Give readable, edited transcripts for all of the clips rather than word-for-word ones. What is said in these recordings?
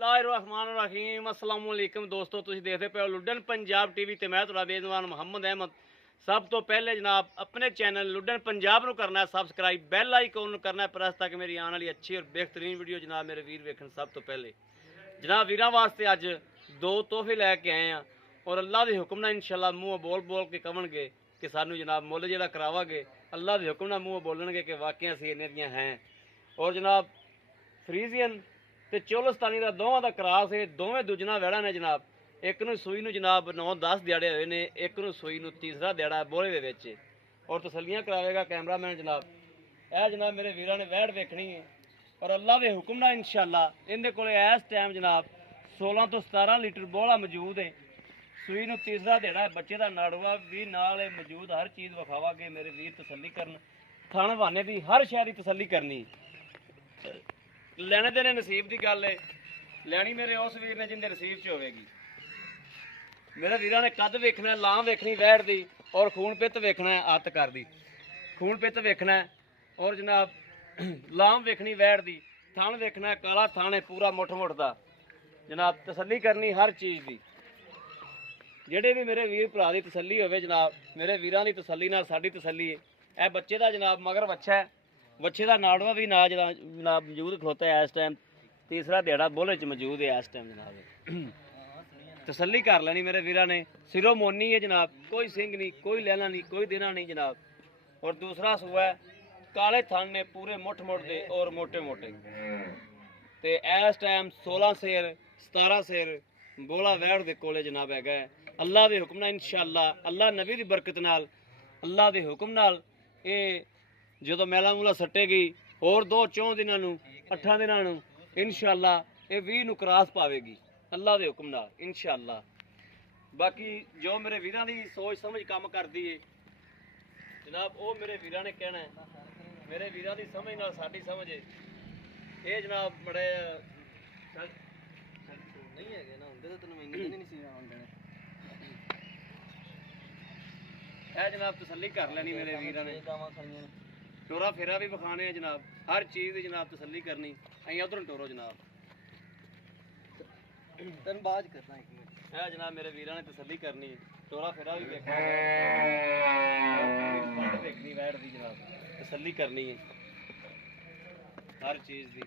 बिस्मिल्लाहिर्रहमानिर्रहीम अस्सलाम वालेकुम दोस्तों, तुसीं देखदे पे हो लुडन पंजाब टीवी ते मैं तुहाडा बेज़बान मुहम्मद अहमद। सब तो पहले जनाब अपने चैनल लुडन पंजाब नूं करना है सबसक्राइब, बैल आइकन नूं करना है प्रेस ताकि मेरी आने वाली अच्छी और बेहतरीन वीडियो जनाब मेरे वीर वेखण। सब तो पहले जनाब वीरां वास्ते अज दो तोहफे लैके आए हैं और अल्लाह के हुक्म नाल इंशाअल्लाह मूँह बोल बोल के कहणगे कि सानू जनाब मुੱਲ जिहड़ा करावांगे अल्लाह के हुक्म नाल मूँह बोलणगे कि वाकई असीं इन्ने दियां हैं। और जनाब फ्रीजियन ते चोलस्तानी का दोवां दा क्रास है, दोवें दूजना वैड़ा ने जनाब। एक नूं सूई नूं जनाब 9-10 दिहाड़े होए ने, एक नूं सूई नूं तीसरा दिहाड़ा बोले दे विच और तसलियां करावेगा कैमरामैन जनाब। यह जनाब मेरे वीरां ने वैड़ वेखनी है और अल्लाह के हुक्म नाल इंशाअल्लाह इहदे कोले इस टाइम जनाब 16 तो 17 लीटर बोला मौजूद है। सूई नूं तीसरा दिहाड़ा है, बच्चे का नाड़ुआ भी नाल मौजूद, हर चीज़ विखावांगे मेरे वीर तसल्ली करन। थण बहाने की हर शहर की तसल्ली करनी, लेने देने नसीब की गल है। लैनी मेरे उस वीर ने जिंदे नसीब च होगी। मेरे वीरां ने कद वेखना, लां वेखनी वैड़ दी और खून पित वेखना है आत कर दी, खून पित वेखना है और जनाब लाम वेखनी वैड़ दी, थण वेखना है काला थण है पूरा मुठ मुठ दा जनाब। तसल्ली करनी हर चीज़ की, जेडे भी मेरे वीर भरा की तसल्ली होवे जनाब, मेरे वीरां की तसल्ली नाल साडी तसल्ली है। यह बच्चे का जनाब मगर बच्चा है, बच्चे का नाड़वा भी ना जनाब मौजूद खलोता है इस टाइम, तीसरा दिहाड़ा बोले च मौजूद है इस टाइम जनाब। तसल्ली कर लेनी मेरे वीरा ने, सिरों मोनी है जनाब, कोई सिंह नहीं, कोई लैना नहीं, कोई देना नहीं जनाब। और दूसरा सूआ है काले थन ने पूरे मुठ मुठ दे और मोटे मोटे ते इस टाइम 16 सेर 17 सेर बोला वैड़ दे कोले जनाब हैगा। अल्लाह के हुक्म नाल इंशाअल्लाह, अल्लाह नबी की बरकत नाल, अल्लाह के हुक्म नाल ये जो मैला मूला सट्टेगी और 2-4 दिनों 8 दिनों इंशाअल्लाह ये 20 क्रॉस पावेगी अल्लाह के हुक्म नाल इंशाअल्लाह। बाकी जो मेरे वीरां की सोच समझ काम करती है जनाब, वो मेरे वीरां ने कहना है, मेरे वीरां की समझ नाल साडी समझ है ये जनाब बड़े नहीं है ना होंगे तो तेन महीने नहीं सी आउंदे है जनाब। तसल्ली कर लेनी मेरे वीरां ने, टोरा फेरा भी विखाने है जनाब, हर चीज़ की जनाब तसल्ली करनी। अं उधरों टोरो जनाब तेन बाज करना है जनाब, मेरे वीरां ने तसल्ली करनी, टोरा फेरा भी देखना देखनी वैड़ दी जनाब, तसल्ली करनी है हर चीज़ की।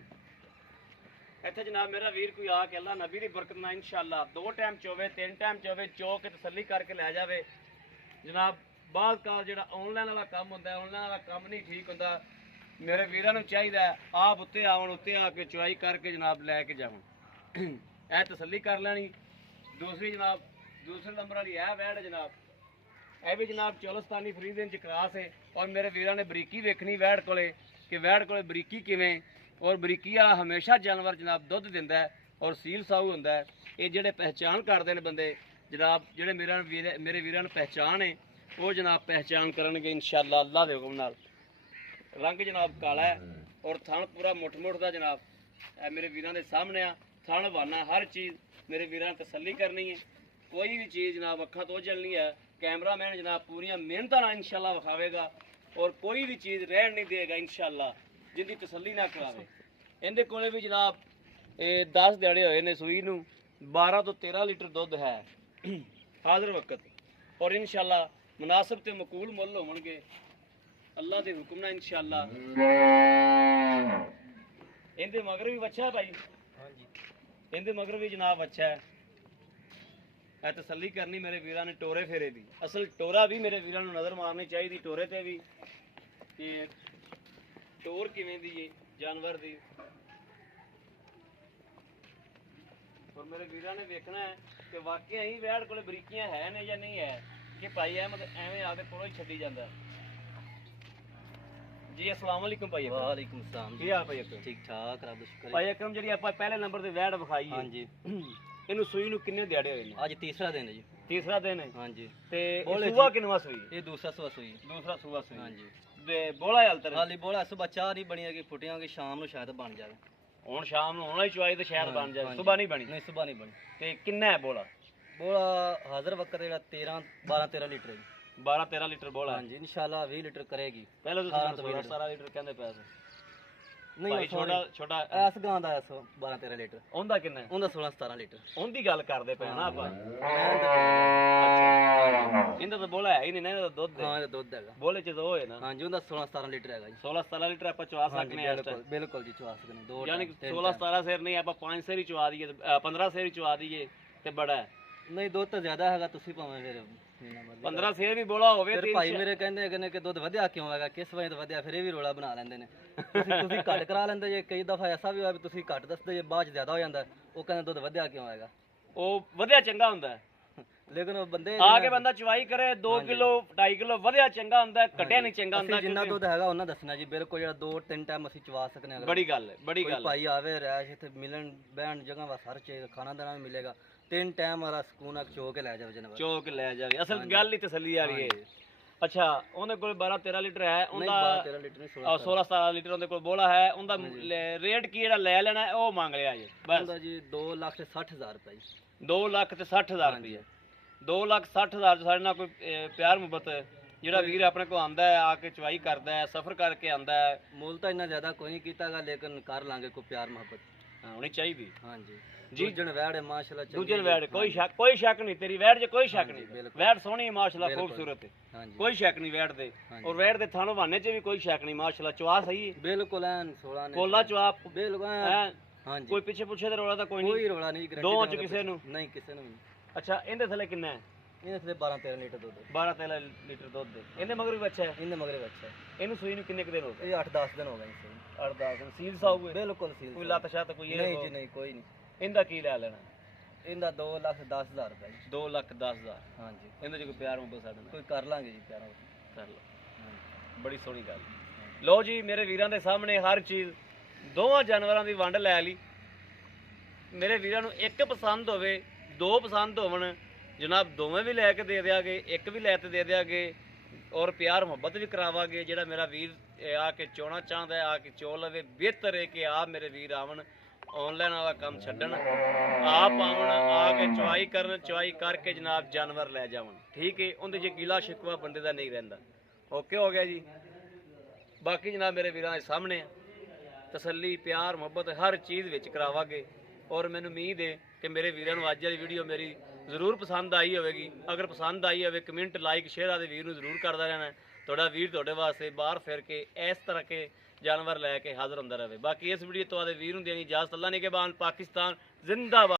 इत्थे जनाब मेरा वीर कोई आके अल्लाह नबी की बरकत नाल इंशाअल्लाह 2 टाइम चोवे 3 टाइम चोवे चो के तसल्ली करके लै जावे जनाब। बाद का जो ऑनलाइन वाला काम होंदा है, ऑनलाइन वाला काम नहीं ठीक होंदा। मेरे वीरां नूं चाहिदा आप उत्ते आवन, उत्ते आके चुआई करके जनाब लैके जावन, यह तसल्ली कर लैनी। दूसरी जनाब दूसरे नंबर वाली यह वैड़ जनाब, यह भी जनाब चोलस्तानी फ्रीजियन च क्रॉस है और मेरे वीरां ने बरीकी वेखनी वैड़ कोले कि वैड़ कोले बरीकी किवें, और बरीकी वाला हमेशा जानवर जनाब दुध दिंदा है और सील साऊ होंदा है। ये जेडे पहचान करते हैं बंदे जनाब, जेडे मेरे वीरां नूं पहचान है वो जनाब पहचान करनगे इंशाअल्लाह अल्लाह के हुक्म नाल। रंग जनाब काला है और थण पूरा मुठ मुठ का जनाब, मेरे वीरां दे सामने आ थण वाना हर चीज़ मेरे वीरां ने तसल्ली करनी है। कोई भी चीज़ जनाब अखा तो चलनी है, कैमरामैन जनाब पूरियां मेहनत नाल इंशाअल्लाह विखावेगा और कोई भी चीज़ रहन नहीं देगा इंशाअल्लाह जिंदी तसल्ली ना करावे। इहदे कोले भी जनाब 10 दिहाड़े होए ने सूई नूं, 12 तो 13 लीटर दुध है हाज़र वक्त और इंशाअल्लाह मुनासिब ते मकूल मुੱਲ होवणगे अल्लाह के हुक्म नाल इंशाअल्लाह। इहदे मगर भी बच्चा है भाई, हाँ जी इहदे मगर भी जनाब अच्छा है। तसल्ली करनी मेरे वीरां ने टोरे फेरे दी, असल टोरा भी मेरे वीरां नूं नज़र मारनी चाहिए टोरे ते भी कि टोर किवें दी है जानवर दी। और मेरे वीरां ने वेखना है कि वाकई ही वैड़ कोले बरीकियां है ने या नहीं है कि भाई अहमद एवें आके कोलों ही छड्डी जांदा जी। अस्सलाम वालेकुम भाई। वालेकुम सलाम की हाल भाई अकरम? ठीक ठाक रब दा शुक्र भाई अकरम। जी आप पहले नंबर से वैड़ विखाई हाँ जी, इनू सूई नूं किन्ने दिहाड़े होए ने? अज तीसरा दिन है जी। तीसरा दिन है हाँ जी। ते सूआ किनवा सूई? ये दूसरा सूआ सूई, दूसरा सूआ सूई हाँ जी। ते बोला हाल तर हाली बोला सुबह चाह नहीं बनी है, फुटियां कि शाम नूं शायद बन जाए। हुण शाम नूं होना ही चुआई तो शायद बन जाए, सुबह नहीं बनी? नहीं सुबह नहीं बनी। ते किन्ना है बोला? बोला हाज़र वक्त जेड़ा 12-13 लीटर है, 12-13 लीटर बोला हाँ जी। इंशाअल्लाह 20 लीटर करेगी। पहले तो 17 लीटर कहंदे पे ਨਹੀਂ ਭਾਈ ਉਹ ਛੋਟਾ ਛੋਟਾ ਐਸ ਗਾਂ ਦਾ 12 13 ਲੀਟਰ ਉਹਦਾ ਕਿੰਨਾ ਹੈ? ਉਹਦਾ 16 17 ਲੀਟਰ ਉਹਦੀ ਗੱਲ ਕਰਦੇ ਪਏ ਨਾ ਆਪਾਂ ਮੈਂ ਤਾਂ ਅੱਛਾ ਇਹਦਾ ਤਾਂ ਬੋਲਾ ਹੈ ਹੀ ਨਹੀਂ ਨਾ, ਇਹਦਾ ਦੁੱਧ ਹਾਂ ਹੈ ਇਹਦਾ ਦੁੱਧ ਹੈਗਾ ਬੋਲੇ ਚ ਤਾਂ ਹੋਏ ਨਾ ਹਾਂਜੀ ਉਹਦਾ 16 17 ਲੀਟਰ ਹੈਗਾ ਜੀ 16 17 ਲੀਟਰ ਆਪਾਂ ਚਵਾ ਹਾਂਜੀ ਸਕਦੇ ਆ ਇਸ ਬਿਲਕੁਲ ਟਾਈਮ ਬਿਲਕੁਲ ਜੀ ਚਵਾ ਸਕਦੇ ਦੋ ਯਾਨੀ ਕਿ time, 16 17 ਸੇਰ ਨਹੀਂ ਆਪਾਂ 5 ਸੇਰ ਹੀ ਚਵਾ ਦਈਏ 15 ਸੇਰ ਹੀ ਚਵਾ ਦਈਏ ਤੇ ਬੜਾ ਹੈ ਨਹੀਂ ਦੁੱਧ ਤਾਂ ਜ਼ਿਆਦਾ ਹੈਗਾ ਤੁਸੀਂ ਭਾਵੇਂ ਫਿਰ ਜਿੰਨਾ ਮਰਜ਼ੀ 15 ਸੇਰ ਵੀ ਬੋਲਾ ਹੋਵੇ ਫਿਰ ਤੇ ਭਾਈ ਮੇਰੇ ਕਹਿੰਦੇ ਹੈਗੇ ਨੇ ਕਿ ਦੁੱਧ ਵਧਿਆ ਕਿਉਂ ਹੈਗਾ ਕਿਸ ਵਜ੍ਹਾ ਤੋਂ ਵਧਿਆ ਫਿਰ ਇਹ ਵੀ ਰੋਲਾ ਬਣਾ ਲੈਂਦੇ ਨੇ ਤੁਸੀਂ ਘੱਟ ਕਰਾ ਲੈਂਦੇ ਜੇ ਕਈ ਦਫਾ ਐਸਾ ਵੀ ਹੋਇਆ ਵੀ ਤੁਸੀਂ ਘੱਟ ਦੱਸਦੇ ਜੇ ਬਾਅਦ ਚ ਜ਼ਿਆਦਾ ਹੋ ਜਾਂਦਾ ਉਹ ਕਹਿੰਦੇ ਦੁੱਧ ਵਧਿਆ ਕਿਉਂ ਹੈਗਾ ਉਹ ਵਧਿਆ ਚੰਗਾ ਹੁੰਦਾ ਹੈ। ਲੇਕਿਨ ਉਹ ਬੰਦੇ ਆ ਕੇ ਬੰਦਾ ਚਵਾਈ ਕਰੇ 2 ਕਿਲੋ 2.5 ਕਿਲੋ ਵਧਿਆ ਚੰਗਾ ਹੁੰਦਾ ਹੈ, ਘਟਿਆ ਨਹੀਂ ਚੰਗਾ ਹੁੰਦਾ ਅਸੀਂ ਜਿੰਨਾ ਦੁੱਧ ਹੈਗਾ ਉਹਨਾਂ ਦੱਸਣਾ ਜੀ ਬਿਲਕੁਲ ਜਿਹੜਾ 2 3 ਟਾਈਮ ਅਸੀਂ ਚਵਾ ਸਕਨੇ ਹਾਂ ਬੜੀ ਗੱਲ ਹੈ ਬੜੀ ਕੋਈ ਗੱਲ ਹੈ। ਭਾਈ ਆਵੇ ਰੈਸ਼ ਇੱਥੇ ਮਿਲਣ ਬਹਿਣ ਜਗ੍ਹਾ ਵਾ ਹਰ ਚੀਜ਼ ਖਾਣਾ ਦਾਣਾ ਵੀ ਮਿਲੇਗਾ 3 ਟਾਈਮ ਵਾਲਾ ਸਕੂਨ ਆ ਚੋ ਕੇ ਲੈ ਜਾਵੇ ਜਨਾਬ ਚੋਕ ਲੈ ਜਾਵੇ ਅਸਲ ਗੱਲ ਹੀ ਤਸੱਲੀ ਵਾਲੀ ਹੈ। ਅੱਛਾ ਉਹਦੇ ਕੋਲ 12 13 ਲੀਟਰ ਹੈ ਨਹੀਂ ਉਹਦਾ 12 13 ਲੀਟਰ ਨਹੀਂ 16 17 ਲੀਟਰ ਉਹਦੇ ਕੋਲ ਬੋਲਾ ਹੈ ਉਹਦਾ ਰੇਟ ਕੀ ਜਿਹੜਾ ਲੈ ਲੈਣਾ ਹੈ, ਉਹ ਮੰਗ ਲਿਆ ਜੀ ਬਸ ਹੁੰਦਾ ਜੀ 2,60,000 ਰੁਪਏ ਜੀ 2,60,000 ਰੁਪਏ 2,60,000 ਸਾਡੇ ਨਾਲ ਕੋਈ ਪਿਆਰ ਮੁਹੱਬਤ ਜਿਹੜਾ ਵੀਰ ਆਪਣੇ ਕੋਲ ਆਂਦਾ ਹੈ ਆ ਕੇ ਚਵਾਈ ਕਰਦਾ ਹੈ ਸਫ਼ਰ ਕਰਕੇ ਆਂਦਾ ਹੈ ਮੁੱਲ ਤਾਂ ਇੰਨਾ ਜ਼ਿਆਦਾ ਕੋਈ ਨਹੀਂ ਕੀਤਾਗਾ ਲੇਕਿਨ ਕਰ ਲਾਂਗੇ ਕੋਈ ਪਿਆਰ ਮੁਹੱਬਤ ਹੋਣੀ ਚਾਹੀਦੀ ਹਾਂਜੀ ਜੀ। ਦੂਜਣ ਵੈੜ ਹੈ ਮਾਸ਼ਾਅੱਲਾ ਚੰਗੀ ਦੂਜੇ ਜੀ। ਵੈੜ ਕੋਈ ਸ਼ੱਕ ਨਹੀਂ ਤੇਰੀ ਵੈੜ 'ਚ ਕੋਈ ਸ਼ੱਕ ਨਹੀਂ ਬਿਲਕੁਲ। ਵੈੜ ਸੋਹਣੀ ਹੈ ਮਾਸ਼ਾਅੱਲਾ ਬਿਲਕੁਲ। ਖੂਬਸੂਰਤ ਹੈ ਹਾਂਜੀ ਕੋਈ ਸ਼ੱਕ ਨਹੀਂ ਵੈੜ ਦੇ ਹਾਂਜੀ। ਔਰ ਵੈੜ ਦੇ ਥਾਣੋਂ ਬਹਾਨੇ 'ਚ ਵੀ ਕੋਈ ਸ਼ੱਕ ਨਹੀਂ ਮਾਸ਼ਾਅੱਲਾ ਚਵਾ ਸਹੀ ਹੈ ਬਿਲਕੁਲ ਐਨ 16 ਨੇ ਕੋਲਾ ਚਵਾ ਬਿਲਕੁਲ ਐਨ। ਹੈ ਹਾਂਜੀ ਕੋਈ ਪਿੱਛੇ ਪੁੱਛੇ ਤੇ ਰੌਲਾ ਤਾਂ ਕੋਈ ਨਹੀਂ ਕੋਈ ਰੋਲਾ ਨਹੀਂ ਗਰੰਟੀ ਦੋਵਾਂ 'ਚ ਕਿਸੇ ਨੂੰ ਨਹੀਂ ਕਿਸੇ ਨੂੰ ਨਹੀਂ ਅੱਛਾ ਇਹਦੇ ਥੱਲੇ ਕਿੰਨਾ ਹੈ ਇਹਦੇ ਥੱਲੇ 12 13 ਲੀਟਰ ਦੁੱਧ ਹੈ। 12 13 ਲੀਟਰ ਦੁੱਧ ਦੇ ਇਹਦੇ ਮਗਰ ਵੀ ਬੱਚਾ ਹੈ ਇਹਦੇ ਮਗਰੇ ਬੱਚਾ ਹੈ। ਇਹਨੂੰ ਸੂਈ ਨੂੰ ਕਿੰਨੇ ਕੁ ਦਿਨ ਹੋ ਗਏ ਇਹ 8-10 ਦਿਨ ਹੋ ਗਏ ਜੀ 8-10 ਦਿਨ ਸੀਲ ਸਾਊ ਹੈ ਬਿਲਕੁਲ ਸੀਲ ਕੋਈ ਲੱਤ ਸ਼ਾਤ ਕੋਈ ਇਹ ਨਹੀਂ ਜੀ ਨਹੀਂ ਕੋਈ ਨਹੀਂ ਇਹਦਾ ਕੀ ਲੈ ਲੈਣਾ ਇਹਦਾ 2,10,000 ਰੁਪਏ ਜੀ 2,10,000 ਹਾਂਜੀ ਇਹਦੇ 'ਚ ਕੋਈ ਪਿਆਰ ਮੁਹੱਬਤ ਸਾਡੇ ਨਾਲ ਕੋਈ ਕਰ ਲਾਂਗੇ ਜੀ ਪਿਆਰਾ ਕਰ ਲਓ ਬੜੀ ਸੋਹਣੀ ਗੱਲ ਲਓ ਜੀ ਮੇਰੇ ਵੀਰਾਂ ਦੇ ਸਾਹਮਣੇ ਹਰ ਚੀਜ਼ ਦੋਵਾਂ ਜਾਨਵਰਾਂ ਦੀ ਵੰਡ ਲੈ ਲਈ ਮੇਰੇ ਵੀਰਾਂ ਨੂੰ ਇੱਕ ਪਸੰਦ ਹੋਵੇ ਦੋ ਪਸੰਦ ਹੋਵਣ ਜਨਾਬ ਦੋਵੇਂ ਵੀ ਲੈ ਕੇ ਦੇ ਦਿਆਂਗੇ ਇੱਕ ਵੀ ਲੈ ਤੇ ਦੇ ਦਿਆਂਗੇ ਔਰ ਪਿਆਰ ਮੁਹੱਬਤ ਵੀ ਕਰਾਵਾਂਗੇ ਜਿਹੜਾ ਮੇਰਾ ਵੀਰ ਆ ਕੇ ਚੋਣਾ ਚਾਹੁੰਦਾ ਹੈ ਆ ਕੇ ਚੋ ਲਵੇ ਬਿਹਤਰ ਹੈ ਕਿ ਆ ਮੇਰੇ ਵੀਰ ਆਵਣ ਆਨਲਾਈਨ ਵਾਲਾ ਕੰਮ ਛੱਡਣ ਆਪ ਆਵਣ ਆ ਕੇ ਚਵਾਈ ਕਰਨ ਚਵਾਈ ਕਰਕੇ ਜਨਾਬ ਜਾਨਵਰ ਲੈ ਜਾਵਣ ਠੀਕ ਹੈ ਉਹਦੇ 'ਚ ਗਿਲਾ ਸ਼ਿਕਵਾ ਬੰਦੇ ਦਾ ਨਹੀਂ ਰਹਿੰਦਾ ਓਕੇ ਹੋ ਗਿਆ ਜੀ ਬਾਕੀ ਜਨਾਬ ਮੇਰੇ ਵੀਰਾਂ ਦੇ ਸਾਹਮਣੇ ਆ ਤਸੱਲੀ ਪਿਆਰ ਮੁਹੱਬਤ ਹਰ ਚੀਜ਼ ਵਿੱਚ ਕਰਾਵਾਂਗੇ ਔਰ ਮੈਨੂੰ ਉਮੀਦ ਹੈ ਕਿ ਮੇਰੇ ਵੀਰਾਂ ਨੂੰ ਅੱਜ ਵਾਲੀ ਵੀਡੀਓ ਮੇਰੀ ਜ਼ਰੂਰ ਪਸੰਦ ਆਈ ਹੋਵੇਗੀ ਅਗਰ ਪਸੰਦ ਆਈ ਹੋਵੇ ਕਮੈਂਟ ਲਾਈਕ ਸ਼ੇਅਰ ਆਦੇ ਵੀਰ ਨੂੰ ਜ਼ਰੂਰ ਕਰਦਾ ਰਹਿਣਾ ਤੁਹਾਡਾ ਵੀਰ ਤੁਹਾਡੇ ਵਾਸਤੇ ਬਾਹਰ ਫਿਰ ਕੇ ਇਸ ਤਰ੍ਹਾਂ ਕੇ ਜਾਨਵਰ ਲੈ ਕੇ ਹਾਜ਼ਰ ਹੁੰਦਾ ਰਹੇ ਬਾਕੀ ਇਸ ਵੀਡੀਓ ਤੋਂ ਆਦੇ ਵੀਰ ਨੂੰ ਦੇਣੀ ਇਜਾਜ਼ਤ ਅੱਲਾ ਨਿਗਹਿਬਾਨ ਪਾਕਿਸਤਾਨ ਜ਼ਿੰਦਾਬਾਦ